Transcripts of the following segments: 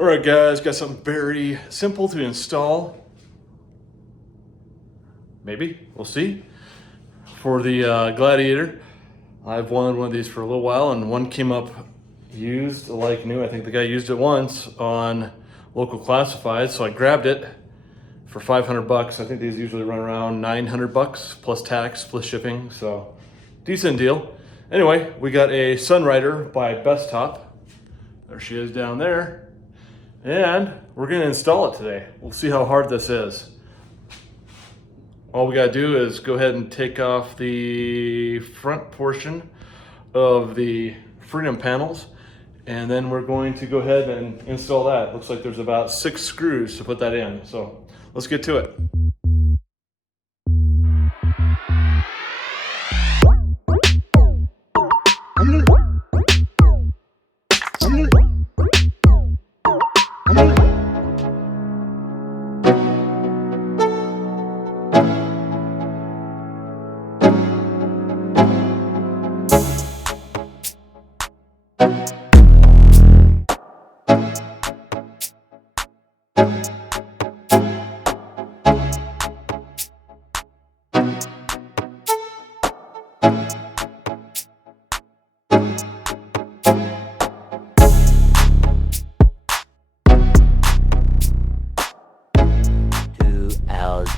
All right, guys, got something very simple to install. Maybe, we'll see. For the Gladiator, I've wanted one of these for a little while, and one came up used like new. I think the guy used it once on local classifieds, so I grabbed it for 500 bucks. I think these usually run around 900 bucks plus tax, plus shipping, so decent deal. Anyway, we got a Sunrider by Besttop. There she is down there. And we're gonna install it today. We'll see how hard this is. All we gotta do is go ahead and take off the front portion of the Freedom panels, and then we're going to go ahead and install that. Looks like there's about 6 screws to put that in. So let's get to it.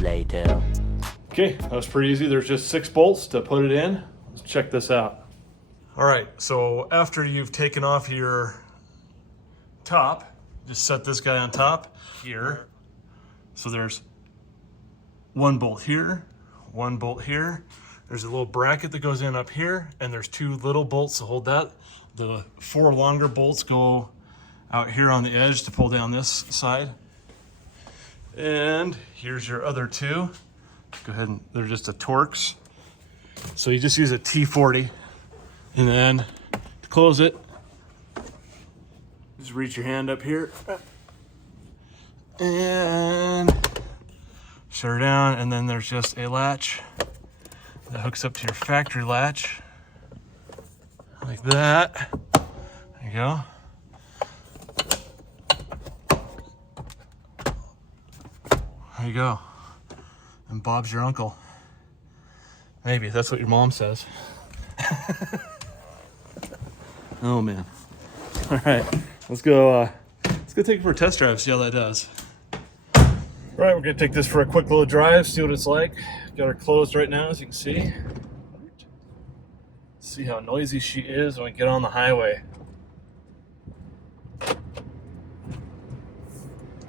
Later. Okay, that was pretty easy. There's just 6 bolts to put it in. Let's check this out. All right, so after you've taken off your top, just set this guy on top here. So there's 1 bolt here, 1 bolt here. There's a little bracket that goes in up here, and there's 2 little bolts to hold that. The 4 longer bolts go out here on the edge to pull down this side. And here's your other 2. Go ahead and they're just a Torx. So you just use a T40, and then to close it, just reach your hand up here and shut her down, and then there's just a latch that hooks up to your factory latch like that. There you go. There you go. And Bob's your uncle. Maybe, that's what your mom says. Oh man. All right, let's go take it for a test drive, see how that does. All right, we're gonna take this for a quick little drive, see what it's like. Got her closed right now, as you can see. See how noisy she is when we get on the highway.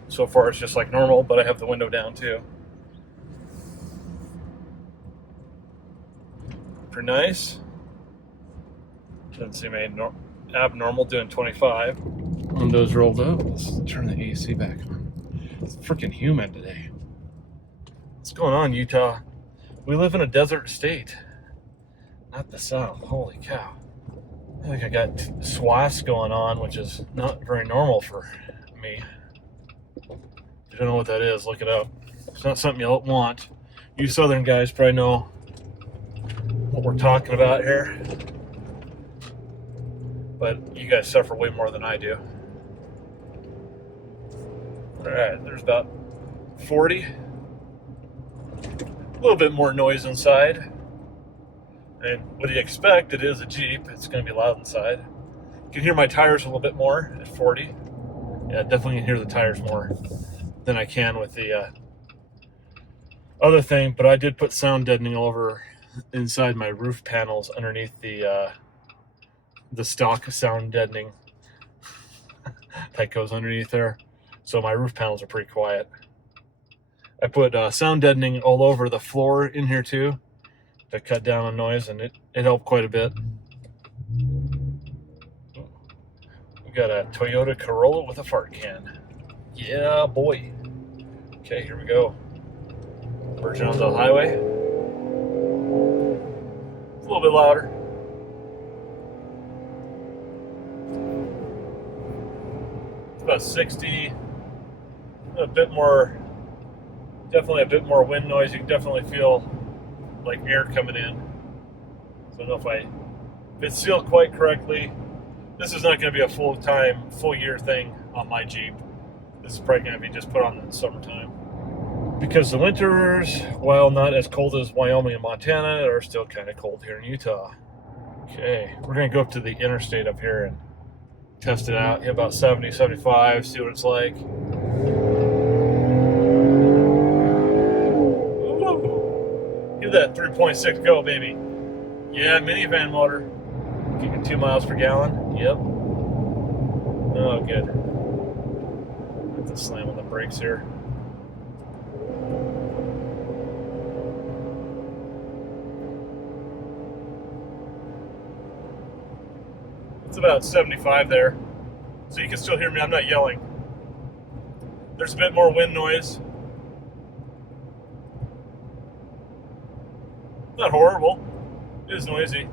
So far it's just like normal, but I have the window down too. Pretty nice. Doesn't seem abnormal doing 25. Windows rolled up. Let's turn the AC back on. It's freaking humid today. What's going on, Utah? We live in a desert state, not the South. Holy cow. I think I got SWAS going on, which is not very normal for me. If you don't know what that is, look it up. It's not something you'll want. You Southern guys probably know what we're talking about here, but you guys suffer way more than I do. All right, there's about 40. A little bit more noise inside. And what do you expect? It is a Jeep. It's going to be loud inside. You can hear my tires a little bit more at 40. Yeah, definitely can hear the tires more than I can with the other thing, but I did put sound deadening all over inside my roof panels underneath the stock sound deadening that goes underneath there. So my roof panels are pretty quiet. I put sound deadening all over the floor in here too to cut down on noise, and it helped quite a bit. We got a Toyota Corolla with a fart can. Yeah, boy. Okay, here we go. Merging onto the highway. It's a little bit louder. It's about 60. A bit more, definitely a bit more wind noise. You can definitely feel like air coming in. So I don't know if it's sealed quite correctly. This is not going to be a full-time, full-year thing on my Jeep. This is probably going to be just put on in the summertime. Because the winters, while not as cold as Wyoming and Montana, are still kind of cold here in Utah. Okay, we're going to go up to the interstate up here and test it out. Hit about 70, 75, see what it's like. Ooh. Give that 3.6 go, baby. Yeah, minivan motor. Kicking 2 miles per gallon. Yep. Oh, good. Have to slam on the brakes here. It's about 75 there. So you can still hear me, I'm not yelling. There's a bit more wind noise. Not horrible. It is noisy.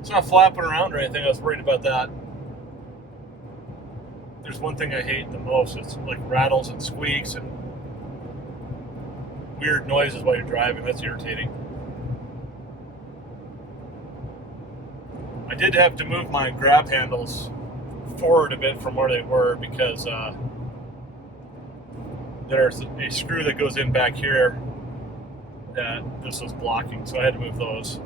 It's not flapping around or anything. I was worried about that. There's one thing I hate the most. It's like rattles and squeaks and weird noises while you're driving. That's irritating. I did have to move my grab handles forward a bit from where they were because there's a screw that goes in back here that this was blocking, so I had to move those.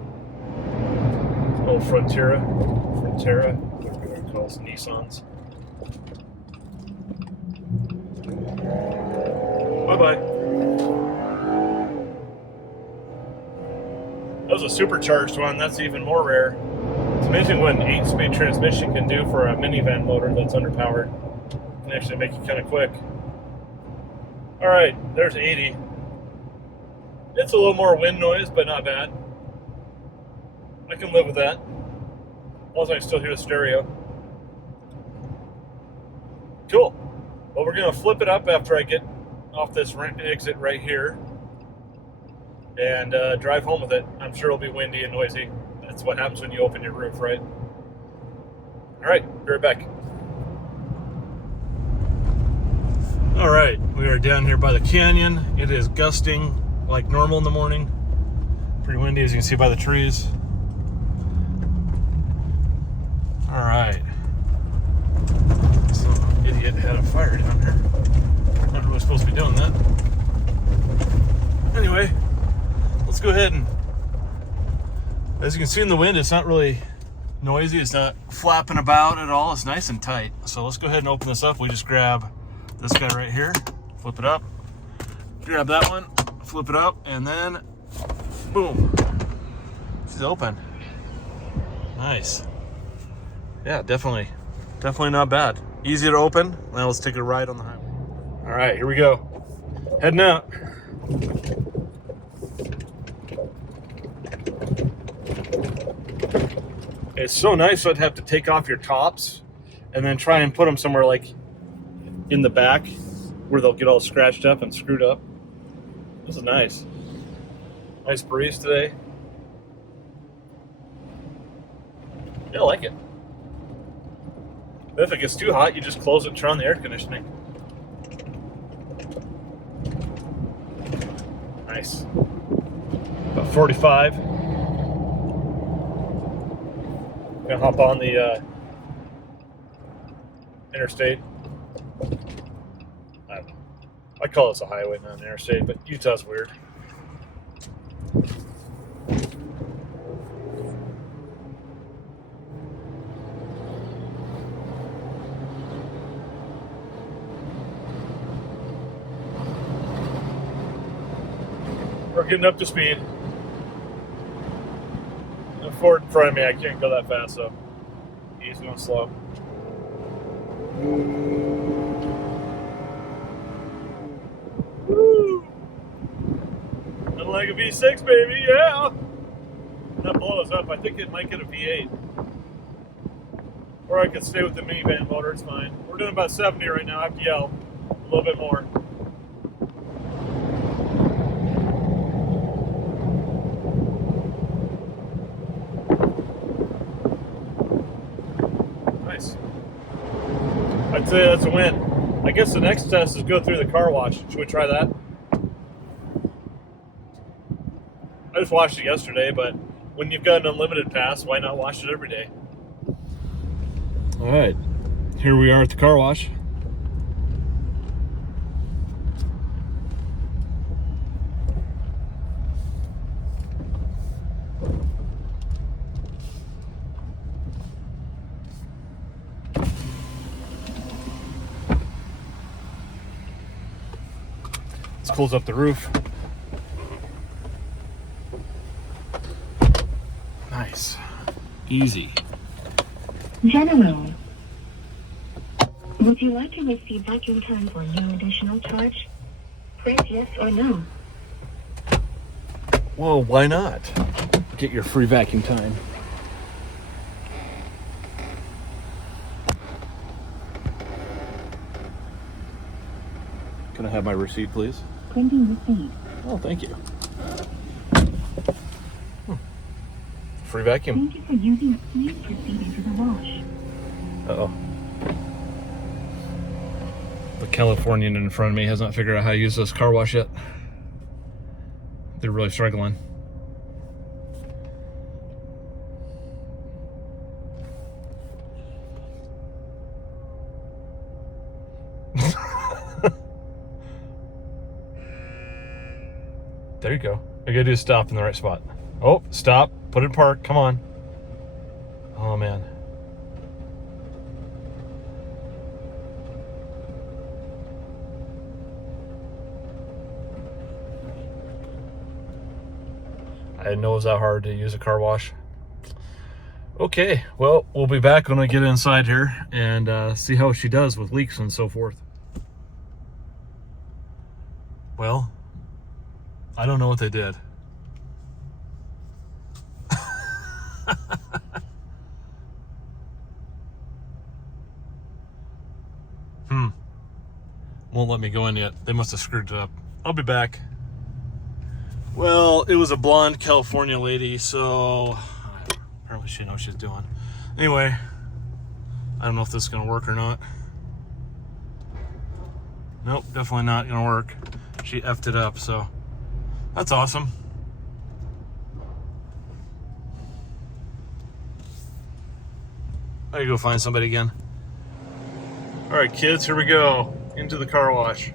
Little Frontera, whatever it calls, Nissans. Bye-bye. That was a supercharged one. That's even more rare. It's amazing what an 8-speed transmission can do for a minivan motor that's underpowered. It can actually make it kind of quick. Alright, there's 80. It's a little more wind noise, but not bad. I can live with that. As long as I can still hear the stereo. Cool. Well, we're going to flip it up after I get off this exit right here and drive home with it. I'm sure it'll be windy and noisy. That's what happens when you open your roof, right? All right, be right back. All right, we are down here by the canyon. It is gusting like normal in the morning. Pretty windy, as you can see by the trees. All right. Some idiot had a fire down here. Not really supposed to be doing that. Anyway, let's go ahead and, as you can see in the wind, it's not really noisy. It's not flapping about at all. It's nice and tight. So let's go ahead and open this up. We just grab this guy right here, flip it up, grab that one, flip it up, and then boom, it's open. Nice. Yeah, definitely not bad. Easy to open. Now let's take a ride on the highway. All right, here we go. Heading out. It's so nice so I'd have to take off your tops and then try and put them somewhere like in the back where they'll get all scratched up and screwed up. This is nice. Nice breeze today. Yeah, I like it. But if it gets too hot, you just close it and turn on the air conditioning. Nice. About 45. Gonna hop on the interstate. I don't know. I call this a highway, not an interstate, but Utah's weird. We're getting up to speed. The Ford in front of me, I can't go that fast, so he's going slow. Woo! Nothing like a V6, baby, yeah! That blows up. I think it might get a V8. Or I could stay with the minivan motor, it's fine. We're doing about 70 right now. I have to yell a little bit more. Nice. I'd say that's a win. I guess the next test is go through the car wash. Should we try that? I just washed it yesterday, but when you've got an unlimited pass, why not wash it every day? All right, here we are at the car wash. Let's close up the roof. Nice. Easy. General, would you like to receive vacuum time for no additional charge? Press yes or no. Well, why not? Get your free vacuum time. Can I have my receipt, please? Printing receipt. Oh, thank you. Free vacuum. Thank you for using it. Please proceed into the wash. Uh-oh. The Californian in front of me has not figured out how to use this car wash yet. They're really struggling. There you go. All you gotta do is stop in the right spot. Oh, stop. Put it in park. Come on. Oh, man. I didn't know it was that hard to use a car wash. Okay, well, we'll be back when I get inside here and see how she does with leaks and so forth. Well, I don't know what they did. Won't let me go in yet. They must have screwed it up. I'll be back. Well, it was a blonde California lady, so apparently she knows what she's doing. Anyway, I don't know if this is gonna work or not. Nope, definitely not gonna work. She effed it up, so that's awesome. I gotta go find somebody again. All right, kids, here we go. Into the car wash.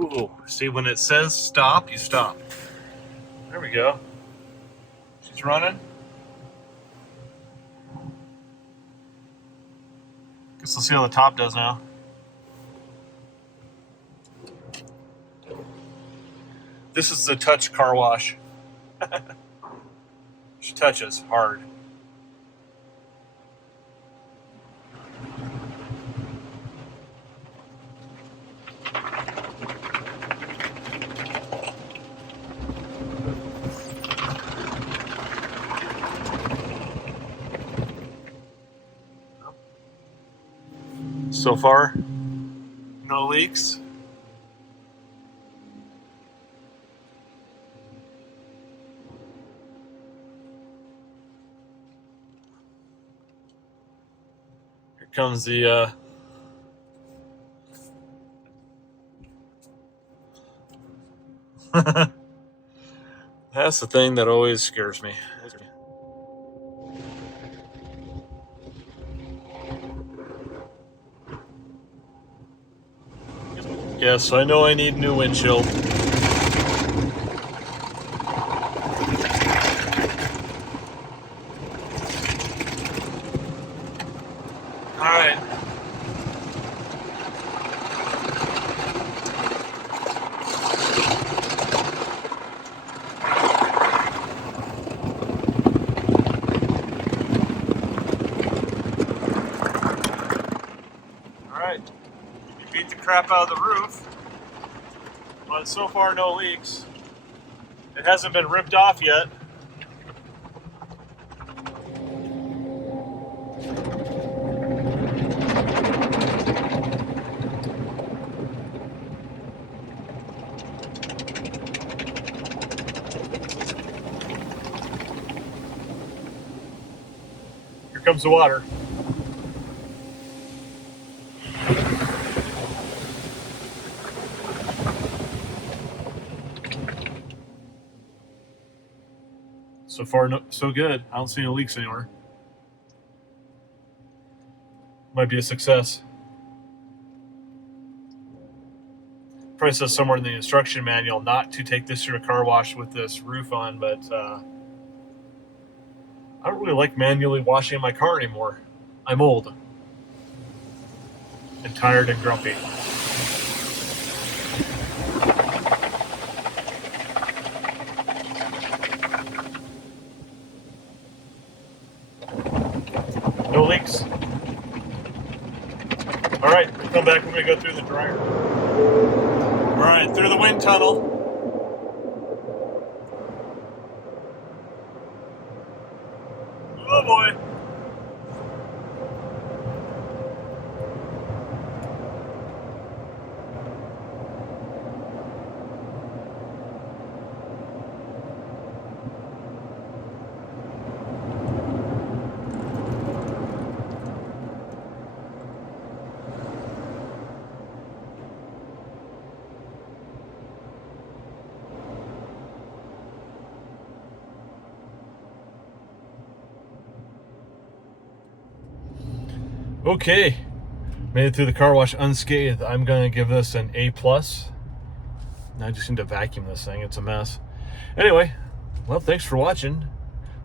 Ooh, see when it says stop, you stop. There we go. She's running. Guess we'll see how the top does now. This is the touch car wash. She touches hard. So far, no leaks. Here comes the that's the thing that always scares me. Yes, I know I need new windshield. All right. Beat the crap out of the roof, but so far no leaks. It hasn't been ripped off yet. Here comes the water. So far, so good. I don't see any leaks anywhere. Might be a success. Probably says somewhere in the instruction manual not to take this through a car wash with this roof on, but I don't really like manually washing my car anymore. I'm old and tired and grumpy. No leaks. All right, we'll come back when we go through the dryer. All right, through the wind tunnel. Oh boy. Okay, made it through the car wash unscathed. I'm gonna give this an A+. I just need to vacuum this thing, it's a mess. Anyway, well, thanks for watching.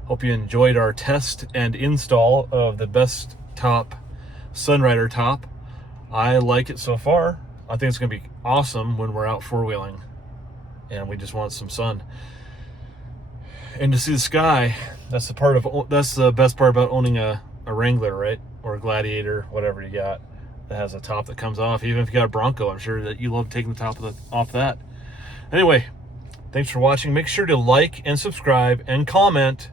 Hope you enjoyed our test and install of the Besttop Sunrider top. I like it so far. I think it's gonna be awesome when we're out four-wheeling and we just want some sun. And to see the sky, that's the best part about owning a Wrangler, right? Or a Gladiator, whatever you got, that has a top that comes off. Even if you got a Bronco, I'm sure that you love taking the top off that. Anyway, thanks for watching. Make sure to like and subscribe and comment.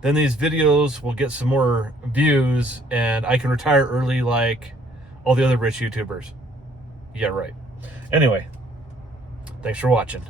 Then these videos will get some more views and I can retire early like all the other rich YouTubers. Yeah, right. Anyway, thanks for watching.